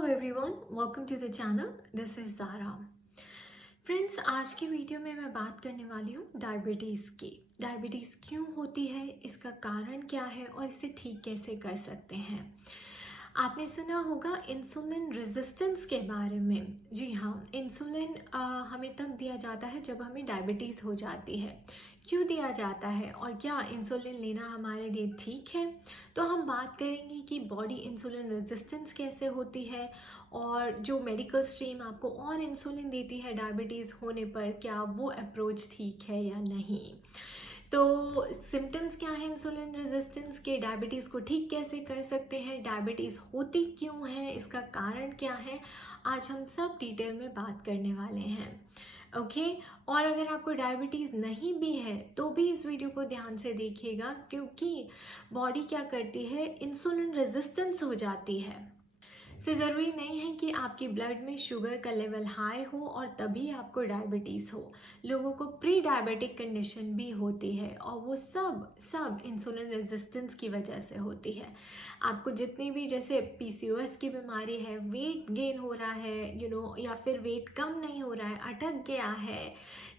Hello everyone, welcome to the channel. This is Zara. Friends, आज की video में मैं बात करने वाली हूँ डायबिटीज़ की। डायबिटीज़ क्यों होती है, इसका कारण क्या है और इसे ठीक कैसे कर सकते हैं। आपने सुना होगा इंसुलिन रेजिस्टेंस के बारे में। जी हाँ, इंसुलिन हमें तब दिया जाता है जब हमें डायबिटीज़ हो जाती है। क्यों दिया जाता है और क्या इंसुलिन लेना हमारे लिए ठीक है, तो हम बात करेंगे कि बॉडी इंसुलिन रेजिस्टेंस कैसे होती है और जो मेडिकल स्ट्रीम आपको और इंसुलिन देती है डायबिटीज़ होने पर, क्या वो अप्रोच ठीक है या नहीं। तो सिम्टम्स क्या हैं इंसुलिन रेजिस्टेंस के, डायबिटीज़ को ठीक कैसे कर सकते हैं, डायबिटीज़ होती क्यों है, इसका कारण क्या है, आज हम सब डिटेल में बात करने वाले हैं। ओके और अगर आपको डायबिटीज़ नहीं भी है तो भी इस वीडियो को ध्यान से देखिएगा, क्योंकि बॉडी क्या करती है, इंसुलिन रेजिस्टेंस हो जाती है। ज़रूरी नहीं है कि आपकी ब्लड में शुगर का लेवल हाई हो और तभी आपको डायबिटीज़ हो। लोगों को प्री डायबिटिक कंडीशन भी होती है और वो सब इंसुलिन रेजिस्टेंस की वजह से होती है। आपको जितनी भी जैसे पीसीओएस की बीमारी है, वेट गेन हो रहा है या फिर वेट कम नहीं हो रहा है, अटक गया है,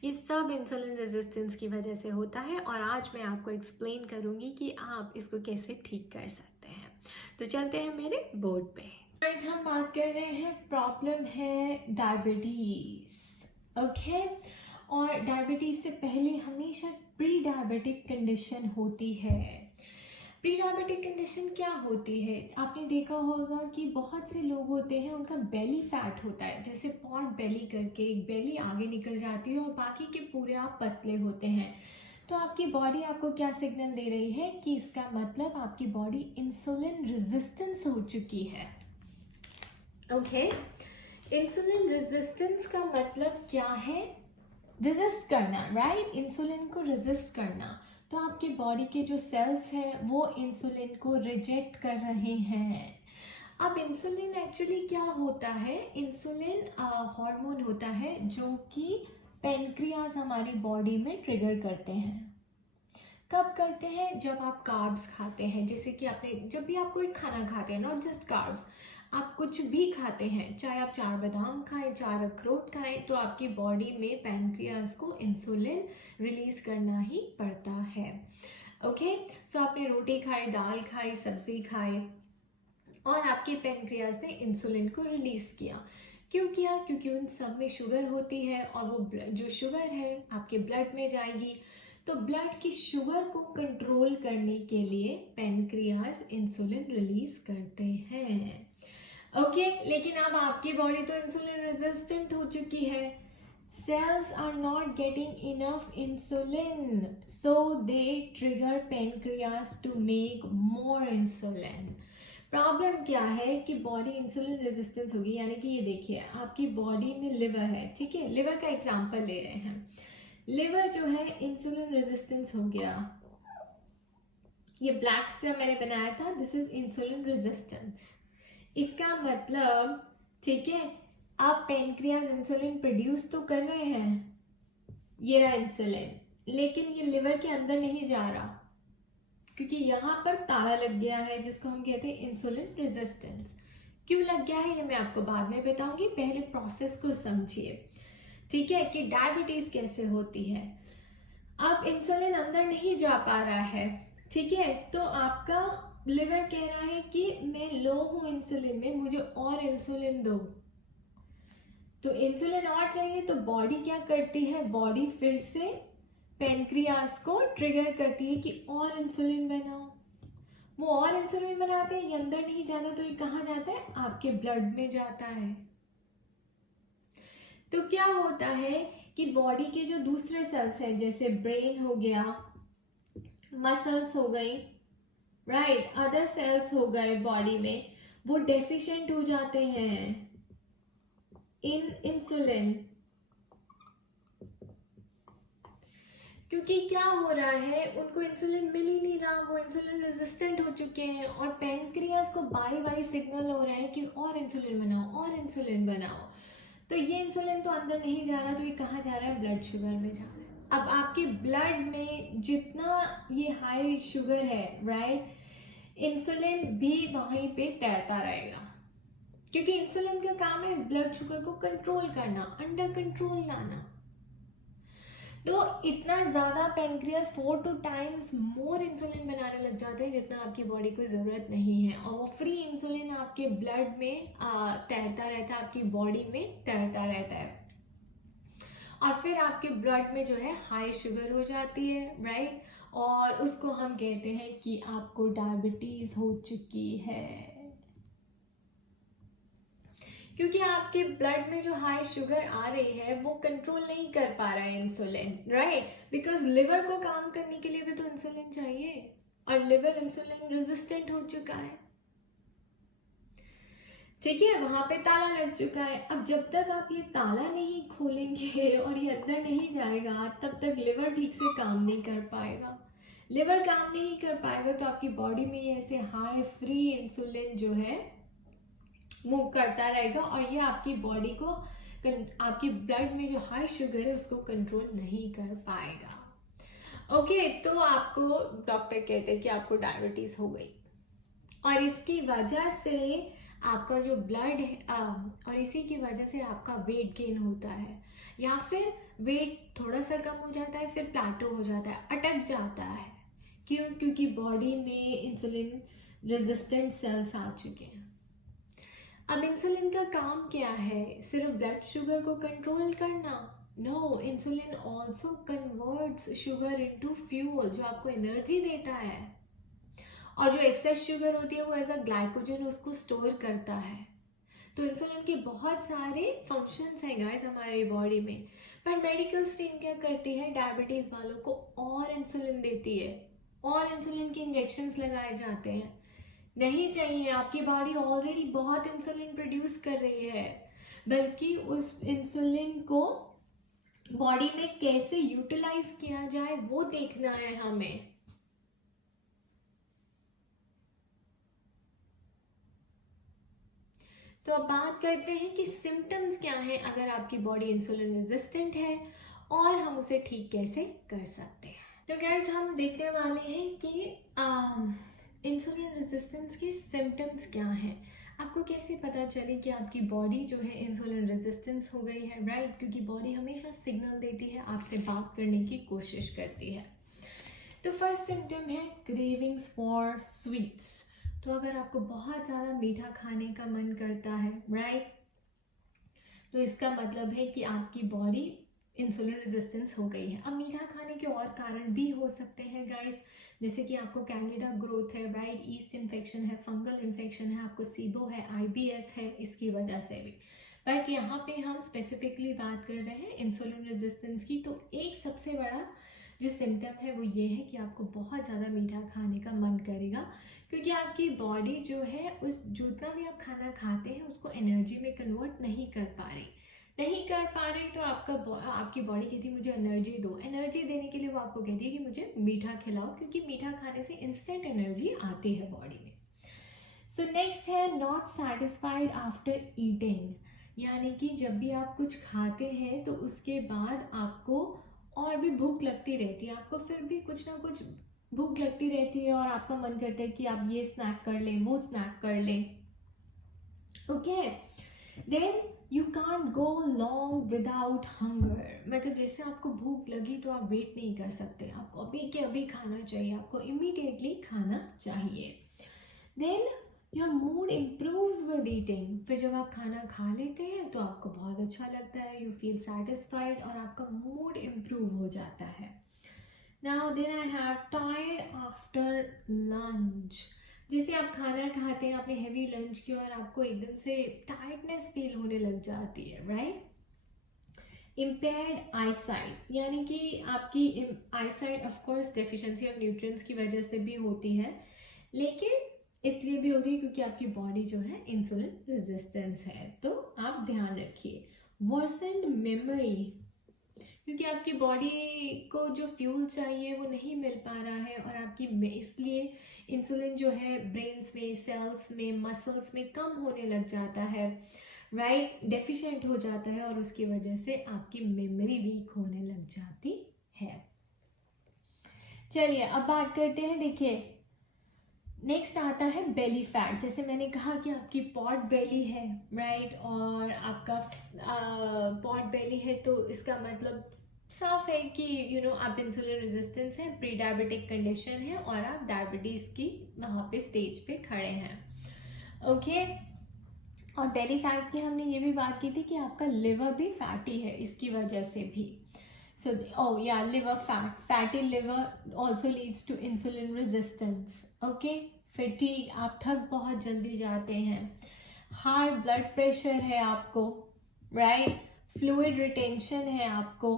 ये सब इंसुलिन रेजिस्टेंस की वजह से होता है। और आज मैं आपको एक्सप्लेन करूँगी कि आप इसको कैसे ठीक कर सकते हैं। तो चलते हैं मेरे बोर्ड पे। गाइस, हम बात कर रहे हैं, प्रॉब्लम है डायबिटीज। ओके और डायबिटीज से पहले हमेशा प्री डायबिटिक कंडीशन होती है। प्री डायबिटिक कंडीशन क्या होती है, आपने देखा होगा कि बहुत से लोग होते हैं उनका बेली फैट होता है, जैसे पॉट बेली करके एक बेली आगे निकल जाती है और बाकी के पूरे आप पतले होते हैं। तो आपकी बॉडी आपको क्या सिग्नल दे रही है कि इसका मतलब आपकी बॉडी इंसुलिन रेजिस्टेंस हो चुकी है। ओके इंसुलिन रेजिस्टेंस का मतलब क्या है, रेजिस्ट करना, राइट, इंसुलिन को रेजिस्ट करना। तो आपके बॉडी के जो सेल्स हैं वो इंसुलिन को रिजेक्ट कर रहे हैं। अब इंसुलिन एक्चुअली क्या होता है, इंसुलिन हार्मोन होता है जो कि पेनक्रियाज हमारी बॉडी में ट्रिगर करते हैं। कब करते हैं, जब आप कार्ब्स खाते हैं, जैसे कि आपने जब भी आप कोई खाना खाते हैं, नॉट जस्ट कार्ब्स, आप कुछ भी खाते हैं, चाहे आप 4 बादाम खाएं, 4 अखरोट खाएं, तो आपकी बॉडी में पैनक्रियाज को इंसुलिन रिलीज करना ही पड़ता है। ओके सो आपने रोटी खाई, दाल खाई, सब्जी खाई और आपके पैनक्रियाज ने इंसुलिन को रिलीज किया। क्यों किया, क्योंकि उन सब में शुगर होती है और वो जो शुगर है आपके ब्लड में जाएगी। तो ब्लड की शुगर को कंट्रोल करने के लिए पैनक्रियाज इंसुलिन रिलीज करते हैं। ओके लेकिन अब आपकी बॉडी तो इंसुलिन रेजिस्टेंट हो चुकी है। cells are not getting enough insulin, so they trigger pancreas to make more insulin. Problem क्या है कि बॉडी इंसुलिन रेजिस्टेंस होगी, यानी कि ये देखिए आपकी बॉडी में लिवर है, ठीक है, लिवर का एग्जांपल ले रहे हैं। लिवर जो है इंसुलिन रेजिस्टेंस हो गया, ये ब्लैक से मैंने बनाया था, दिस इज इंसुलिन रेजिस्टेंस। इसका मतलब, ठीक है, आप पेनक्रियाज इंसुलिन प्रोड्यूस तो कर रहे हैं, ये रहा इंसुलिन, लेकिन ये लिवर के अंदर नहीं जा रहा क्योंकि यहाँ पर ताला लग गया है, जिसको हम कहते हैं इंसुलिन रेजिस्टेंस। क्यों लग गया है ये मैं आपको बाद में बताऊंगी, पहले प्रोसेस को समझिए, ठीक है, कि डायबिटीज कैसे होती है। अब इंसुलिन अंदर नहीं जा पा रहा है, ठीक है, तो आपका लिवर कह रहा है कि मैं लो हूं इंसुलिन में, मुझे और इंसुलिन दो। तो इंसुलिन और चाहिए तो बॉडी क्या करती है, बॉडी फिर से पेनक्रियाज को ट्रिगर करती है कि और इंसुलिन बनाओ। वो और इंसुलिन बनाते हैं, ये अंदर नहीं जाता, तो ये कहाँ जाता है, आपके ब्लड में जाता है। तो क्या होता है कि बॉडी के जो दूसरे सेल्स हैं, जैसे ब्रेन हो गया, मसल्स हो गई, राइट, अदर सेल्स हो गए बॉडी में, वो डेफिशिएंट हो जाते हैं इन इंसुलिन। क्योंकि क्या हो रहा है, उनको इंसुलिन मिल ही नहीं रहा, वो इंसुलिन रेजिस्टेंट हो चुके हैं और पैनक्रियाज को बारी बारी सिग्नल हो रहा है कि और इंसुलिन बनाओ, और इंसुलिन बनाओ। तो ये इंसुलिन तो अंदर नहीं जा रहा, तो ये कहाँ जा रहा है, ब्लड शुगर में जा रहा है। अब आपके ब्लड में जितना ये हाई शुगर है, राइट, इंसुलिन भी वहीं पे तैरता रहेगा, क्योंकि इंसुलिन का काम है इस ब्लड शुगर को कंट्रोल करना, अंडर कंट्रोल लाना। तो इतना ज़्यादा pancreas 4 to times more insulin बनाने लग जाते हैं जितना आपकी बॉडी को ज़रूरत नहीं है, और वो फ्री इंसुलिन आपके ब्लड में तैरता रहता है, आपकी बॉडी में तैरता रहता है, और फिर आपके ब्लड में जो है हाई शुगर हो जाती है, राइट। और उसको हम कहते हैं कि आपको डायबिटीज़ हो चुकी है, क्योंकि आपके ब्लड में जो हाई शुगर आ रही है वो कंट्रोल नहीं कर पा रहा है इंसुलिन, राइट। बिकॉज लिवर को काम करने के लिए भी तो इंसुलिन चाहिए, और लिवर इंसुलिन रेजिस्टेंट हो चुका है, ठीक है, वहां पे ताला लग चुका है। अब जब तक आप ये ताला नहीं खोलेंगे और ये अंदर नहीं जाएगा, तब तक लिवर ठीक से काम नहीं कर पाएगा। लिवर काम नहीं कर पाएगा तो आपकी बॉडी में ये ऐसे हाई फ्री इंसुलिन जो है मूव करता रहेगा, और ये आपकी बॉडी को, आपकी ब्लड में जो हाई शुगर है उसको कंट्रोल नहीं कर पाएगा। ओके, तो आपको डॉक्टर कहते हैं कि आपको डायबिटीज हो गई, और इसकी वजह से आपका जो ब्लड है और इसी की वजह से आपका वेट गेन होता है, या फिर वेट थोड़ा सा कम हो जाता है, फिर प्लेटो हो जाता है, अटक जाता है। क्यों? क्योंकि बॉडी में इंसुलिन रेजिस्टेंट सेल्स आ चुके हैं। अब इंसुलिन का काम क्या है? सिर्फ ब्लड शुगर को कंट्रोल करना? No, insulin also converts sugar into fuel, जो आपको एनर्जी देता है, और जो एक्सेस शुगर होती है वो एज अ ग्लाइकोजन उसको स्टोर करता है। तो इंसुलिन के बहुत सारे फंक्शंस हैं गाइस हमारी बॉडी में, पर मेडिकल टीम क्या करती है, डायबिटीज वालों को और इंसुलिन देती है, और इंसुलिन के इंजेक्शंस लगाए जाते हैं। नहीं चाहिए, आपकी बॉडी ऑलरेडी बहुत इंसुलिन प्रोड्यूस कर रही है, बल्कि उस इंसुलिन को बॉडी में कैसे यूटिलाइज किया जाए वो देखना है हमें। तो अब बात करते हैं कि सिम्टम्स क्या हैं अगर आपकी बॉडी इंसुलिन रेजिस्टेंट है, और हम उसे ठीक कैसे कर सकते हैं। तो गाइस हम देखने वाले हैं कि इंसुलिन रेजिस्टेंस के सिम्टम्स क्या हैं। आपको कैसे पता चले कि आपकी बॉडी जो है इंसुलिन रेजिस्टेंस हो गई है, राइट। क्योंकि बॉडी हमेशा सिग्नल देती है, आपसे बात करने की कोशिश करती है। तो फर्स्ट सिम्टम है क्रेविंग्स फॉर स्वीट्स। तो अगर आपको बहुत ज़्यादा मीठा खाने का मन करता है, राइट, तो इसका मतलब है कि आपकी बॉडी इंसुलिन रेजिस्टेंस हो गई है। अब मीठा खाने के और कारण भी हो सकते हैं गाइस, जैसे कि आपको कैंडिडा ग्रोथ है, राइट, ईस्ट इन्फेक्शन है, फंगल इन्फेक्शन है, आपको सीबो है, आईबीएस है, इसकी वजह से भी। बट यहाँ पे हम स्पेसिफिकली बात कर रहे हैं इंसुलिन रेजिस्टेंस की। तो एक सबसे बड़ा जो सिम्टम है वो ये है कि आपको बहुत ज़्यादा मीठा खाने का मन करेगा, क्योंकि आपकी बॉडी जो है उस जितना भी आप खाना खाते हैं उसको एनर्जी में कन्वर्ट नहीं कर पा रही, तो आपकी बॉडी कहती है मुझे एनर्जी दो। एनर्जी देने के लिए वो आपको कहती है कि मुझे मीठा खिलाओ, क्योंकि मीठा खाने से इंस्टेंट एनर्जी आती है बॉडी में। सो नेक्स्ट है नॉट सेटिस्फाइड आफ्टर ईटिंग, यानी कि जब भी आप कुछ खाते हैं तो उसके बाद आपको और भी भूख लगती रहती है, आपको फिर भी कुछ ना कुछ भूख लगती रहती है, और आपका मन करता है कि आप ये स्नैक कर लें, वो स्नैक कर लें। Okay, then you can't go long without hunger, मतलब जैसे आपको भूख लगी तो आप वेट नहीं कर सकते, आपको अभी के अभी खाना चाहिए, आपको इमीडिएटली खाना चाहिए। Then your mood improves with eating, फिर जब आप खाना खा लेते हैं तो आपको बहुत अच्छा लगता है, यू फील सेटिस्फाइड, और आपका मूड इम्प्रूव हो जाता है। Now then I have tired after lunch, जैसे आप खाना खाते हैं, आपने हेवी लंच किया और आपको एकदम से टायर्डनेस फील होने लग जाती है, राइट। इम्पेयर्ड आईसाइट, यानी कि आपकी eyesight of course deficiency of nutrients की वजह से भी होती है, लेकिन इसलिए भी होती है क्योंकि आपकी बॉडी जो है इंसुलिन रेजिस्टेंस है, तो आप ध्यान रखिए। वर्सेंड मेमोरी, क्योंकि आपकी बॉडी को जो फ्यूल चाहिए वो नहीं मिल पा रहा है, और आपकी इसलिए इंसुलिन जो है ब्रेन्स में, सेल्स में, मसल्स में कम होने लग जाता है, राइट, डेफिशिएंट हो जाता है, और उसकी वजह से आपकी मेमोरी वीक होने लग जाती है। चलिए अब बात करते हैं, देखिए नेक्स्ट आता है बेली फैट। जैसे मैंने कहा कि आपकी पॉट बेली है, राइट, और आपका पॉट बेली है, तो इसका मतलब साफ है कि आप इंसुलिन रेजिस्टेंस है, प्री डायबिटिक कंडीशन है, और आप डायबिटीज की वहाँ पे स्टेज पे खड़े हैं। ओके, और बेली फैट की हमने ये भी बात की थी कि आपका लिवर भी फैटी है इसकी वजह से भी। So, oh yeah, liver fat. Fatty liver also leads to insulin resistance. Okay, fatigue, आप थक बहुत जल्दी जाते हैं, हाई ब्लड प्रेशर है आपको, राइट, फ्लूइड रिटेंशन है आपको,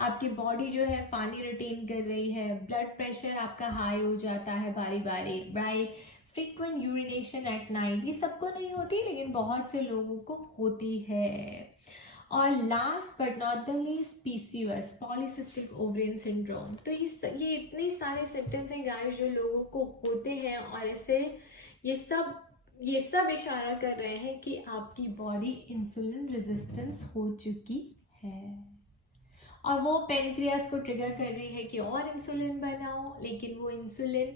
आपकी बॉडी जो है पानी रिटेन कर रही है, ब्लड प्रेशर आपका हाई हो जाता है बारी बारी, right, frequent urination at night, ये सबको नहीं होती लेकिन बहुत से लोगों को होती है। और last but not the least PCOS, polycystic ovarian syndrome. तो ये इतने सारे सिम्टम्स हैं गाइस जो लोगों को होते हैं, और इससे ये सब इशारा कर रहे हैं कि आपकी बॉडी इंसुलिन रेजिस्टेंस हो चुकी है, और वो पेनक्रियास को ट्रिगर कर रही है कि और इंसुलिन बनाओ, लेकिन वो इंसुलिन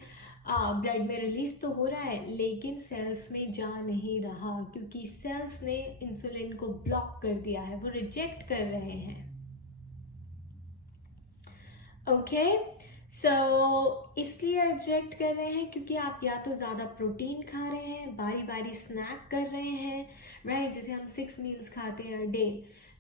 ब्लड में रिलीज तो हो रहा है लेकिन सेल्स में जा नहीं रहा, क्योंकि सेल्स ने इंसुलिन को ब्लॉक कर दिया है, वो रिजेक्ट कर रहे हैं। ओके, सो इसलिए रिजेक्ट कर रहे हैं क्योंकि आप या तो ज़्यादा प्रोटीन खा रहे हैं, बारी बारी स्नैक कर रहे हैं, राइट, जैसे हम 6 मील्स खाते हैं डे,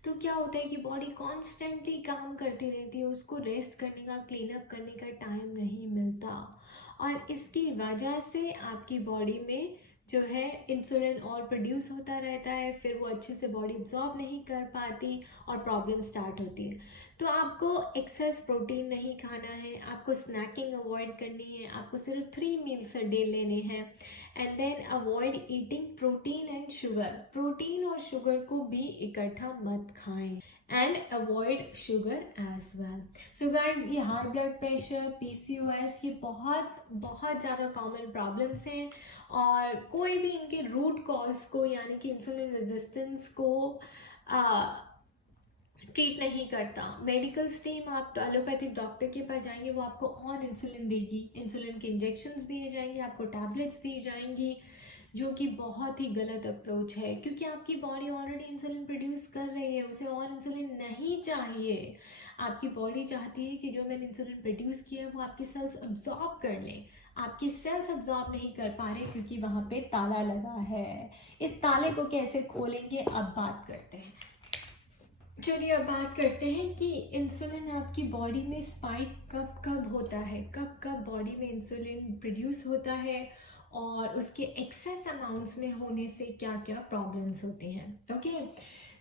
तो क्या होता है कि बॉडी कॉन्स्टेंटली काम करती रहती है, उसको रेस्ट करने का, क्लीन अप करने का टाइम नहीं मिलता, और इसकी वजह से आपकी बॉडी में जो है इंसुलिन और प्रोड्यूस होता रहता है, फिर वो अच्छे से बॉडी एब्जॉर्ब नहीं कर पाती और प्रॉब्लम स्टार्ट होती है। तो आपको एक्सेस प्रोटीन नहीं खाना है, आपको स्नैकिंग अवॉइड करनी है, आपको सिर्फ 3 मील्स अ डे लेने हैं, and then avoid eating protein and sugar, protein और शुगर को भी इकट्ठा मत खाएं, and avoid sugar as well. So guys, ये हाई ब्लड प्रेशर, PCOS, ये बहुत बहुत ज़्यादा कॉमन प्रॉब्लम्स हैं, और कोई भी इनके रूट कॉज को यानी कि इंसुलिन रेजिस्टेंस को ट्रीट नहीं करता। मेडिकल स्ट्रीम, आप एलोपैथिक डॉक्टर के पास जाएंगे, वो आपको और इंसुलिन देगी, इंसुलिन के इंजेक्शंस दिए जाएंगे, आपको टैबलेट्स दी जाएंगी, जो कि बहुत ही गलत अप्रोच है, क्योंकि आपकी बॉडी ऑलरेडी इंसुलिन प्रोड्यूस कर रही है, उसे और इंसुलिन नहीं चाहिए। आपकी बॉडी चाहती है कि जो मैंने इंसुलिन प्रोड्यूस किया है वो आपकी सेल्स अब्जॉर्ब कर लें, आपकी सेल्स अब्जॉर्ब नहीं कर पा रहे क्योंकि वहाँ पे ताला लगा है। इस ताले को कैसे खोलेंगे, अब बात करते हैं। चलिए अब बात करते हैं कि इंसुलिन आपकी बॉडी में स्पाइक कब कब होता है, कब कब बॉडी में इंसुलिन प्रोड्यूस होता है, और उसके एक्सेस अमाउंट्स में होने से क्या क्या प्रॉब्लम्स होती हैं। ओके,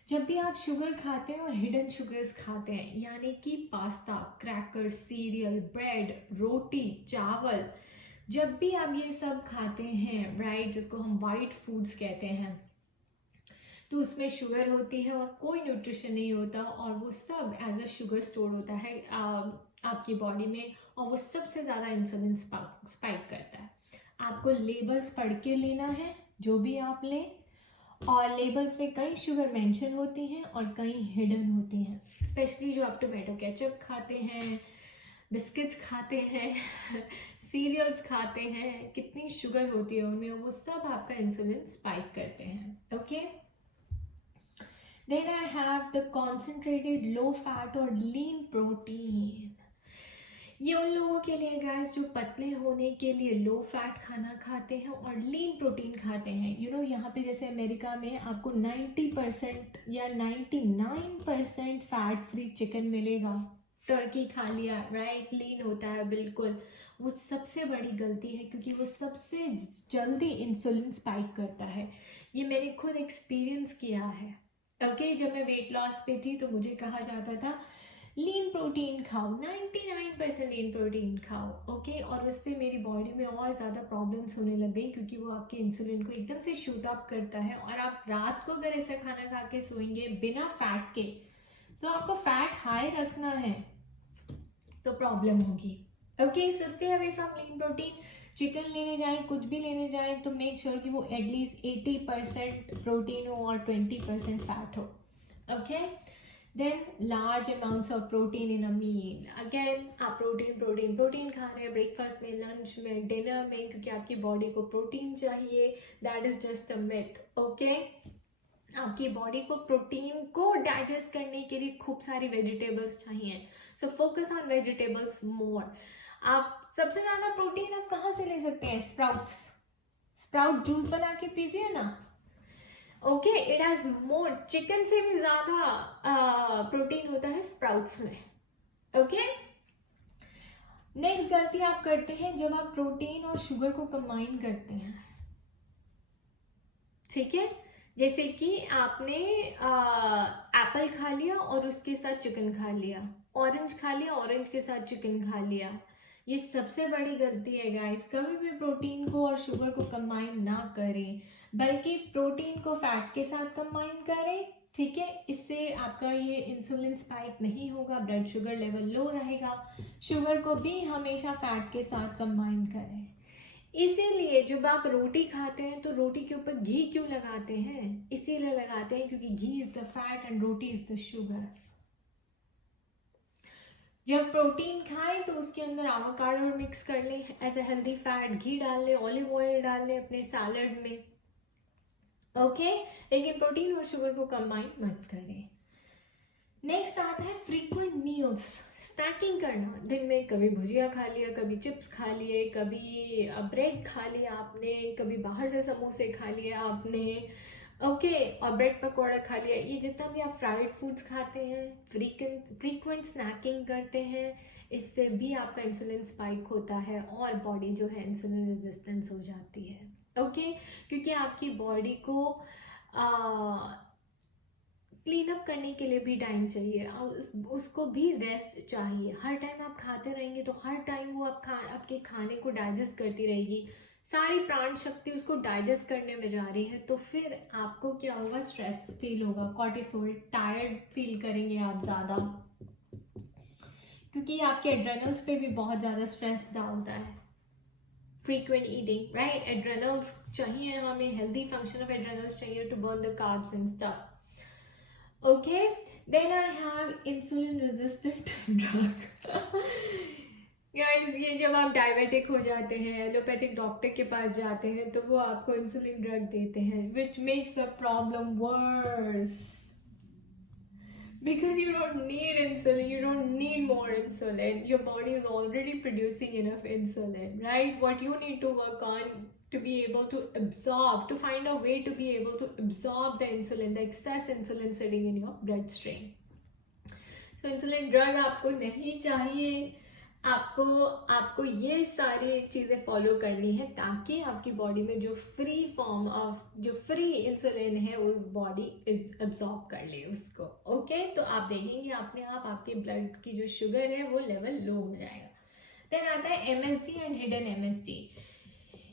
जब भी आप शुगर खाते हैं और हिडन शुगर्स खाते हैं, यानी कि पास्ता, क्रैकर, सीरियल, ब्रेड, रोटी, चावल, जब भी आप ये सब खाते हैं, राइट, जिसको हम वाइट फूड्स कहते हैं, तो उसमें शुगर होती है और कोई न्यूट्रिशन नहीं होता, और वो सब एज अ शुगर स्टोर होता है आपकी बॉडी में, और वो सबसे ज़्यादा इंसुलिन स्पाइक करता है। आपको लेबल्स पढ़ के लेना है जो भी आप लें, और लेबल्स में कई शुगर मेंशन होती हैं और कई हिडन होती हैं, स्पेशली जो आप टोमेटो केचप खाते हैं, बिस्किट्स खाते हैं, सीरियल्स खाते हैं, कितनी शुगर होती है उनमें, वो सब आपका इंसुलिन स्पाइक करते हैं। Okay, Then I have the concentrated low fat or lean protein. ये उन लोगों के लिए गाइस जो पतले होने के लिए लो फैट खाना खाते हैं और लीन प्रोटीन खाते हैं। यहाँ पे जैसे अमेरिका में आपको 90% या 99% फैट फ्री चिकन मिलेगा, टर्की खा लिया, राइट, लीन होता है बिल्कुल। वो सबसे बड़ी गलती है क्योंकि वो सबसे जल्दी इंसुलिन स्पाइक करता है, ये मैंने खुद एक्सपीरियंस किया है। ओके, जब मैं वेट लॉस पे थी तो मुझे कहा जाता था लीन प्रोटीन खाओ, 99% लीन प्रोटीन खाओ। ओके, और उससे मेरी बॉडी में और ज़्यादा प्रॉब्लम्स होने लग गई, क्योंकि वो आपके इंसुलिन को एकदम से शूट अप करता है, और आप रात को अगर ऐसा खाना खा के सोएंगे बिना फैट के, तो आपको फैट हाई रखना है तो प्रॉब्लम होगी। Okay, so stay away from lean protein. Chicken लेने जाएं, कुछ भी लेने जाएं, तो मेक श्योर कि वो एटलीस्ट 80% प्रोटीन हो और 20% फैट हो। Okay, then large amounts of protein in a meal. Again आप प्रोटीन खा रहे हैं ब्रेकफास्ट में, लंच में, डिनर में, क्योंकि आपकी बॉडी को प्रोटीन चाहिए। That is just a myth, okay. आपकी बॉडी को प्रोटीन को डाइजेस्ट करने के लिए खूब सारी वेजिटेबल्स चाहिए, सो फोकस ऑन वेजिटेबल्स मोर। आप सबसे ज्यादा प्रोटीन आप कहाँ से ले सकते हैं? स्प्राउट जूस बना के पीजिए ना, okay. It has more, chicken से भी ज्यादा प्रोटीन होता है स्प्राउट्स में, ओके। नेक्स्ट गलती आप करते हैं जब आप प्रोटीन और शुगर को कंबाइन करते हैं, ठीक है। जैसे कि आपने एप्पल खा लिया और उसके साथ चिकन खा लिया, ऑरेंज खा लिया, ऑरेंज के साथ चिकन खा लिया। ये सबसे बड़ी गलती है गाइस। कभी भी प्रोटीन को और शुगर को कंबाइन ना करें, बल्कि प्रोटीन को फैट के साथ कंबाइन करें, ठीक है। इससे आपका ये इंसुलिन स्पाइक नहीं होगा, ब्लड शुगर लेवल लो रहेगा। शुगर को भी हमेशा फैट के साथ कंबाइन करें। इसीलिए जब आप रोटी खाते हैं तो रोटी के ऊपर घी क्यों लगाते हैं? इसीलिए लगाते हैं क्योंकि ghee is the fat and roti is the sugar. जब प्रोटीन खाएं तो उसके अंदर एवोकाडो मिक्स कर लें एज ए हेल्दी फैट, घी डाल लें, ऑलिव ऑयल डाल लें अपने सैलड में, ओके। लेकिन प्रोटीन और शुगर को कंबाइन मत करें। नेक्स्ट आता है फ्रीक्वेंट मील्स, स्नैकिंग करना। दिन में कभी भुजिया खा लिया, कभी चिप्स खा लिए, कभी ब्रेड खा लिया आपने, कभी बाहर से समोसे खा लिया आपने, ओके, और ब्रेड पकौड़ा खा लिया। ये जितना भी आप फ्राइड फूड्स खाते हैं, फ्रीक्वेंट स्नैकिंग करते हैं, इससे भी आपका इंसुलिन स्पाइक होता है और बॉडी जो है इंसुलिन रेजिस्टेंस हो जाती है, ओके। क्योंकि आपकी बॉडी को क्लीन अप करने के लिए भी टाइम चाहिए, उसको भी रेस्ट चाहिए। हर टाइम आप खाते रहेंगे तो हर टाइम वो आपके खाने को डाइजेस्ट करती रहेगी, सारी प्राण शक्ति उसको डाइजेस्ट करने में जा रही है, तो फिर आपको क्या होगा? स्ट्रेस फील होगा, कॉर्टिसोल, टायर्ड फील करेंगे आप ज़्यादा, क्योंकि आपके एड्रेनल्स पे भी बहुत ज़्यादा स्ट्रेस डालता है फ्रीक्वेंट ईटिंग, राइट। एड्रेनल्स चाहिए हमें, हेल्दी फंक्शन ऑफ एड्रेनल्स चाहिए to burn the carbs and stuff, okay. Then I have insulin resistant drug guys, ये जब आप डायबिटिक हो जाते हैं, एलोपैथिक डॉक्टर के पास जाते हैं, तो वो आपको इंसुलिन ड्रग देते हैं, which makes the problem worse because you don't need insulin, you don't need more insulin, your body is already producing enough insulin, right? What you need to work on to be able to absorb, to find a way to be able to absorb the insulin, the excess insulin sitting in your bloodstream. So insulin drug आपको नहीं चाहिए, आपको ये सारी चीज़ें follow करनी है ताकि आपकी बॉडी में जो फ्री इंसुलिन है वो बॉडी एब्जॉर्ब कर ले उसको, ओके। तो आप देखेंगे अपने आप आपके ब्लड की जो शुगर है वो लेवल लो हो जाएगा। देन आता है MSG एंड हिडन MSG।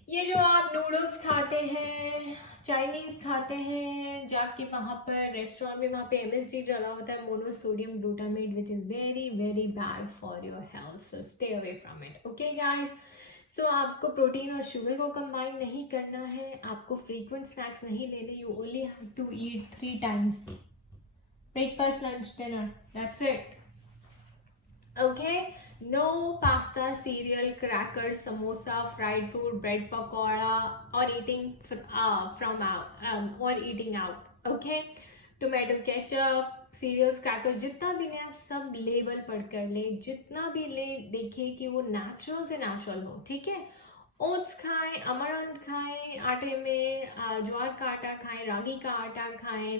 ये जो आप नूडल्स खाते हैं, चाइनीज खाते हैं जाके वहाँ पर रेस्टोरेंट में, वहाँ पे MSG डाला होता है, monosodium glutamate, which is very very bad for your health, so stay away from it, okay guys. So आपको प्रोटीन और शुगर को कंबाइन नहीं करना है, आपको फ्रीक्वेंट स्नैक्स नहीं लेने, you only have to eat 3 times, breakfast, lunch, dinner, that's it, okay. No pasta, cereal, crackers, samosa, fried food, bread pakora, or eating eating out. Okay, tomato ketchup, cereals, crackers, जितना भी लें आप सब label पढ़ कर लें, जितना भी लें देखिए कि वो नेचुरल से नेचुरल हो, ठीक है। ओट्स खाएं, अमरंथ खाएं, आटे में ज्वार का आटा खाएं, रागी का आटा खाएं।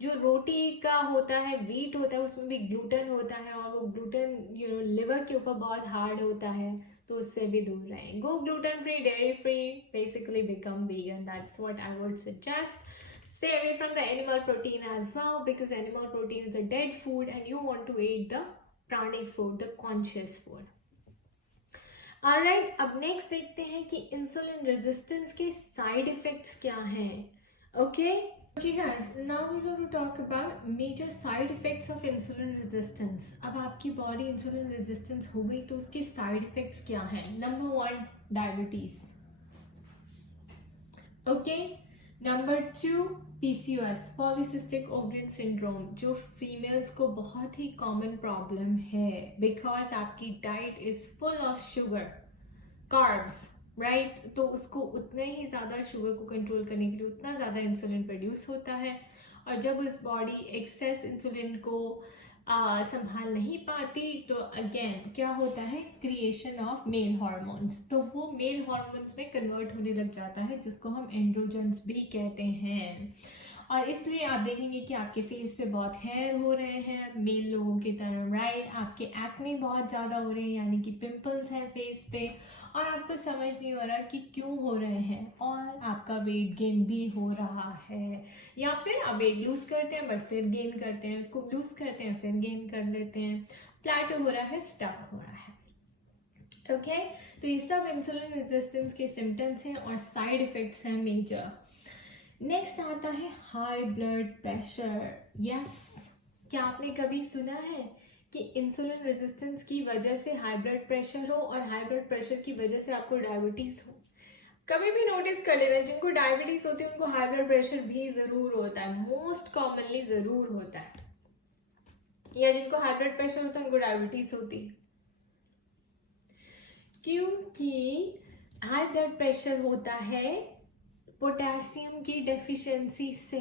जो रोटी का होता है, व्हीट होता है, उसमें भी ग्लूटेन होता है और वो ग्लूटेन लिवर के ऊपर बहुत हार्ड होता है, तो उससे भी दूर रहें। Go gluten free, dairy free, basically become vegan, that's what I would suggest. Stay away from the animal protein as well because animal protein is a dead food and you want to eat the pranic food, the conscious food. Alright, अब next देखते हैं कि insulin resistance के side effects क्या हैं, okay. Okay guys, now we're going to talk about major side effects of insulin resistance. अब आपकी body insulin resistance हो गई तो उसके साइड इफेक्ट्स क्या हैं? Number 1, diabetes, okay. Number 2, PCOS, polycystic ovarian syndrome, जो फीमेल्स को बहुत ही कॉमन प्रॉब्लम है बिकॉज आपकी diet is full of sugar, carbs, right. तो उसको उतने ही ज़्यादा शुगर को कंट्रोल करने के लिए उतना ज़्यादा इंसुलिन प्रोड्यूस होता है, और जब उस बॉडी एक्सेस इंसुलिन को संभाल नहीं पाती तो अगेन क्या होता है, क्रिएशन ऑफ मेल हार्मोन्स। तो वो मेल हार्मोन्स में कन्वर्ट होने लग जाता है, जिसको हम एंड्रोजन्स भी कहते हैं। और इसलिए आप देखेंगे कि आपके फेस पे बहुत हेयर हो रहे हैं मेल लोगों की तरह, राइट। आपके एक्ने बहुत ज़्यादा हो रहे हैं, यानी कि पिंपल्स हैं फेस पे, और आपको समझ नहीं हो रहा कि क्यों हो रहे हैं, और आपका वेट गेन भी हो रहा है, या फिर आप वेट लूज करते हैं बट फिर गेन करते हैं, लूज करते हैं फिर गेन कर लेते हैं, प्लेटो हो रहा है, स्टक हो रहा है। ओके तो ये सब इंसुलिन रेजिस्टेंस के सिम्टम्स हैं और साइड इफेक्ट्स हैं मेजर। नेक्स्ट आता है हाई ब्लड प्रेशर। यस, क्या आपने कभी सुना है कि इंसुलिन रेजिस्टेंस की वजह से हाई ब्लड प्रेशर हो और हाई ब्लड प्रेशर की वजह से आपको डायबिटीज हो? कभी भी नोटिस कर लेना, जिनको डायबिटीज होती है उनको हाई ब्लड प्रेशर भी जरूर होता है, मोस्ट कॉमनली जरूर होता है, या जिनको हाई ब्लड प्रेशर होता है उनको डायबिटीज होती है, क्योंकि हाई ब्लड प्रेशर होता है पोटेशियम की डेफिशिएंसी से,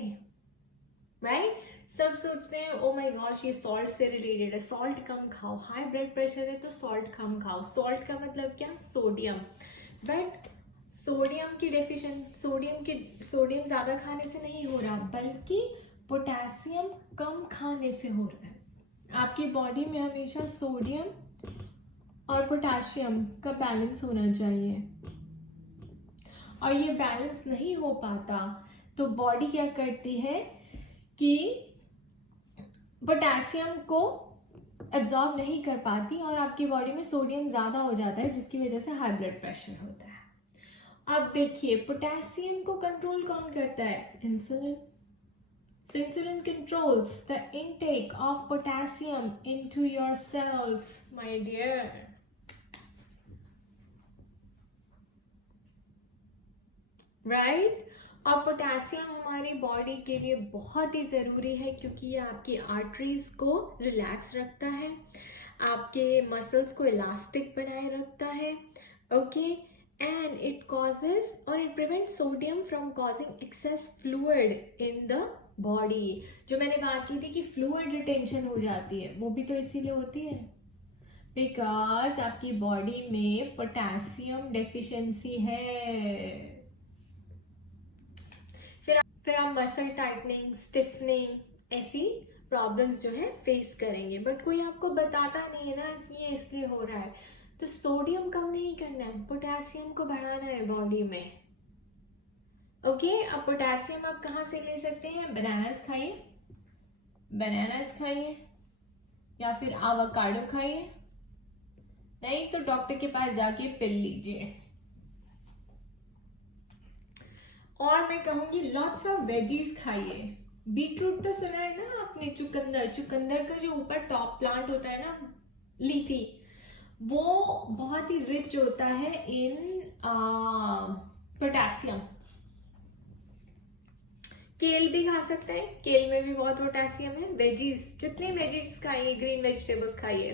राइट। सब सोचते हैं ओ माय गॉश ये सॉल्ट से रिलेटेड है, सॉल्ट कम खाओ, हाई ब्लड प्रेशर है तो सॉल्ट कम खाओ। सॉल्ट का मतलब क्या, सोडियम। बट सोडियम की सोडियम ज़्यादा खाने से नहीं हो रहा, बल्कि पोटेशियम कम खाने से हो रहा है। आपकी बॉडी में हमेशा सोडियम और पोटेशियम का बैलेंस होना चाहिए, और ये बैलेंस नहीं हो पाता तो बॉडी क्या करती है कि पोटेशियम को एब्जॉर्ब नहीं कर पाती और आपकी बॉडी में सोडियम ज़्यादा हो जाता है, जिसकी वजह से हाई ब्लड प्रेशर होता है। अब देखिए पोटेशियम को कंट्रोल कौन करता है, insulin. So insulin controls the intake of potassium into your cells, my dear. Right? और पोटेशियम हमारी बॉडी के लिए बहुत ही ज़रूरी है, क्योंकि ये आपकी आर्टरीज को रिलैक्स रखता है, आपके मसल्स को इलास्टिक बनाए रखता है, ओके। एंड इट कॉजेज और it prevent sodium from causing access fluid in the body. जो मैंने बात की थी कि फ्लूइड रिटेंशन हो जाती है, वो भी तो इसीलिए होती है बिकॉज आपकी बॉडी में पोटेशियम डेफिशिएंसी है। फिर आप मसल टाइटनिंग, स्टिफनिंग ऐसी प्रॉब्लम्स जो है फेस करेंगे, बट कोई आपको बताता नहीं है ना कि ये इसलिए हो रहा है। तो सोडियम कम नहीं करना है, पोटेशियम को बढ़ाना है बॉडी में, ओके। अब पोटेशियम आप कहाँ से ले सकते हैं, बनानास खाइए, बनानास खाइए, या फिर एवोकाडो खाइए, नहीं तो डॉक्टर के पास जाके पिल लीजिए। और मैं कहूंगी लॉट्स ऑफ वेजीज खाइए। बीटरूट तो सुना है ना आपने, चुकंदर का जो ऊपर टॉप प्लांट होता है ना, लीफी, वो बहुत ही रिच होता है इन पोटेशियम। केल भी खा सकते हैं, केल में भी बहुत पोटेशियम है। वेजीज, जितने वेजीज खाइए, ग्रीन वेजिटेबल्स खाइए,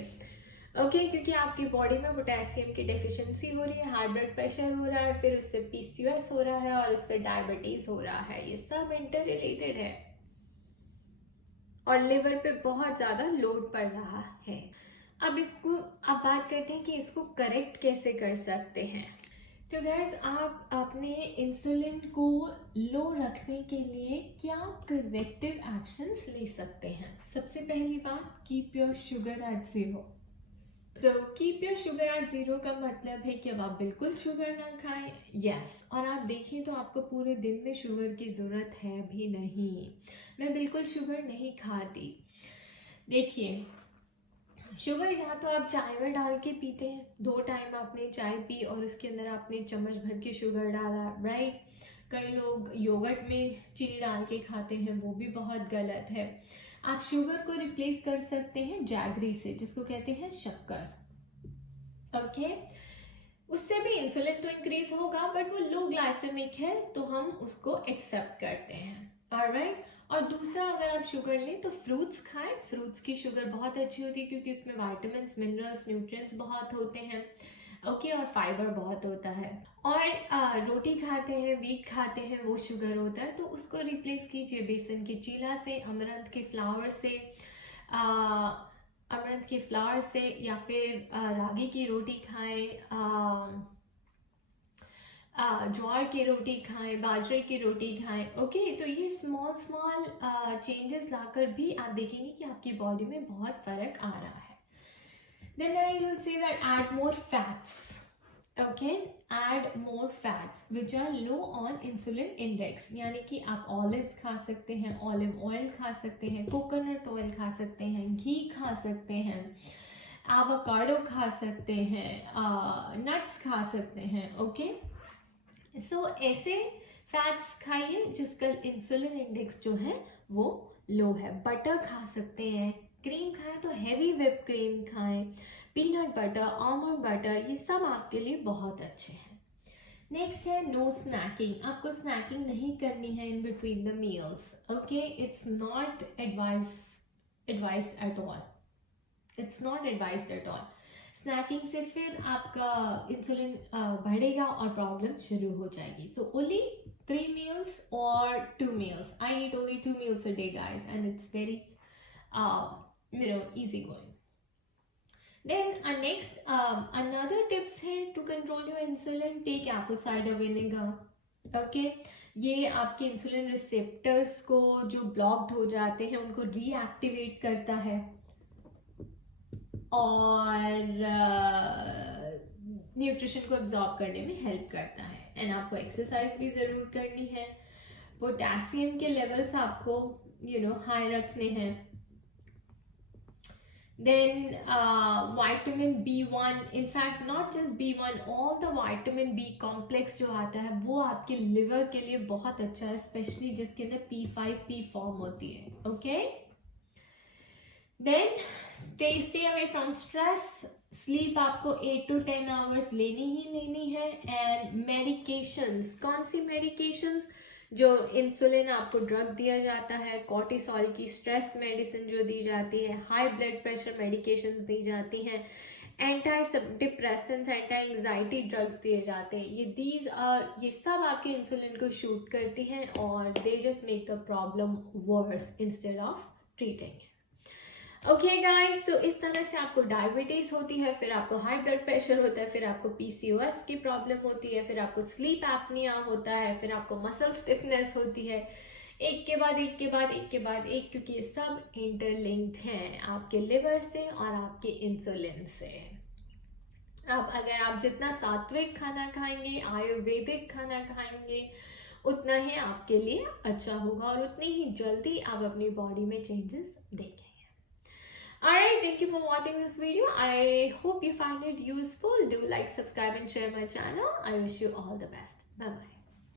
ओके क्योंकि आपकी बॉडी में पोटेशियम की डेफिशिएंसी हो रही है, हाई ब्लड प्रेशर हो रहा है, फिर उससे PCOS हो रहा है और उससे डायबिटीज हो रहा है। ये सब इंटर रिलेटेड है और लिवर पे बहुत ज्यादा लोड पड़ रहा है। अब बात करते हैं कि इसको करेक्ट कैसे कर सकते हैं। तो गाइस, आप अपने इंसुलिन को लो रखने के लिए क्या करेक्टिव एक्शंस ले सकते हैं। सबसे पहली बात, कीप योर शुगर एट 0। तो कीप योर शुगर एट 0 का मतलब है कि अब आप बिल्कुल शुगर ना खाएं। यस, और आप देखिए तो आपको पूरे दिन में शुगर की ज़रूरत है भी नहीं। मैं बिल्कुल शुगर नहीं खाती। देखिए, शुगर या तो आप चाय में डाल के पीते हैं, 2 टाइम आपने चाय पी और उसके अंदर आपने चम्मच भर के शुगर डाला, राइट। कई लोग योगर्ट में चीनी डाल के खाते हैं, वो भी बहुत गलत है। आप शुगर को रिप्लेस कर सकते हैं जैगरी से, जिसको कहते हैं शक्कर, ओके। उससे भी इंसुलिन तो इंक्रीज होगा, बट वो लो ग्लाइसेमिक है तो हम उसको एक्सेप्ट करते हैं। ऑलराइट। और दूसरा, अगर आप शुगर लें तो फ्रूट्स खाएं। फ्रूट्स की शुगर बहुत अच्छी होती है क्योंकि इसमें विटामिन, मिनरल्स, न्यूट्रिएंट्स बहुत होते हैं। ओके, और फाइबर बहुत होता है। और रोटी खाते हैं, व्हीट खाते हैं, वो शुगर होता है, तो उसको रिप्लेस कीजिए बेसन की चीला से, अमरंथ के फ्लावर से, अमरंथ के फ्लावर से, या फिर रागी की रोटी खाएं, ज्वार की रोटी खाएं, बाजरे की रोटी खाएं। ओके, तो ये स्मॉल स्मॉल चेंजेस लाकर भी आप देखेंगे कि आपकी बॉडी में बहुत फर्क आ रहा है। Then I will say that add more fats. Okay, add more fats which are low on insulin index. यानी कि आप ऑलिव्स खा सकते हैं, ऑलिव ऑयल खा सकते हैं, कोकोनट ऑयल खा सकते हैं, घी खा सकते हैं, एवोकाडो खा सकते हैं, नट्स खा सकते हैं। ओके, सो ऐसे फैट्स खाइए जिसका इंसुलिन इंडेक्स जो है वो लो है। बटर खा सकते हैं, क्रीम खाएं तो हैवी व्हिप क्रीम खाएं, पीनट बटर, आलमंड बटर, ये सब आपके लिए बहुत अच्छे हैं। नेक्स्ट है नो स्नैकिंग। आपको स्नैकिंग नहीं करनी है in between the meals. Okay, it's not advised at all. It's not advised at all. Snacking से फिर आपका इंसुलिन बढ़ेगा और प्रॉब्लम शुरू हो जाएगी। So only 3 meals or 2 meals. I eat only 2 meals a day, guys, and it's very easy going. Then next, another tips है to control your insulin, take apple cider vinegar. Okay, ये आपके insulin receptors को जो blocked हो जाते हैं उनको reactivate करता है और न्यूट्रिशन को एब्जॉर्ब करने में हेल्प करता है। एंड आपको एक्सरसाइज भी ज़रूर करनी है। पोटेशियम के लेवल्स आपको हाई रखने हैं। Then vitamin B1, in fact not just B1, all the vitamin B complex जो आता है वो आपके लिवर के लिए बहुत अच्छा है, स्पेशली जिसके अंदर P5P फॉर्म होती है। Okay, then stay away from stress. Sleep आपको 8 to 10 आवर्स लेनी ही लेनी है। एंड मेडिकेशंस, कौन सी मेडिकेशंस? जो इंसुलिन आपको ड्रग दिया जाता है, कॉर्टिसोल की स्ट्रेस मेडिसिन जो दी जाती है, हाई ब्लड प्रेशर मेडिकेशंस दी जाती हैं, anti depressants, anti anxiety drugs दिए जाते हैं। ये सब आपके इंसुलिन को शूट करती हैं और they just make the problem worse instead of treating. Okay guys, so इस तरह से आपको डायबिटीज होती है, फिर आपको हाई ब्लड प्रेशर होता है, फिर आपको PCOS की प्रॉब्लम होती है, फिर आपको स्लीप एपनिया होता है, फिर आपको मसल स्टिफनेस होती है, एक के बाद एक के बाद एक के बाद एक, क्योंकि ये सब इंटरलिंक्ड हैं आपके लिवर से और आपके इंसुलिन से। अब अगर आप जितना सात्विक खाना खाएंगे, आयुर्वेदिक खाना खाएंगे, उतना ही आपके लिए अच्छा होगा और उतनी ही जल्दी आप अपनी बॉडी में चेंजेस देखेंगे। Alright, thank you for watching this video. I hope you find it useful. Do like, subscribe and share my channel. I wish you all the best. Bye bye.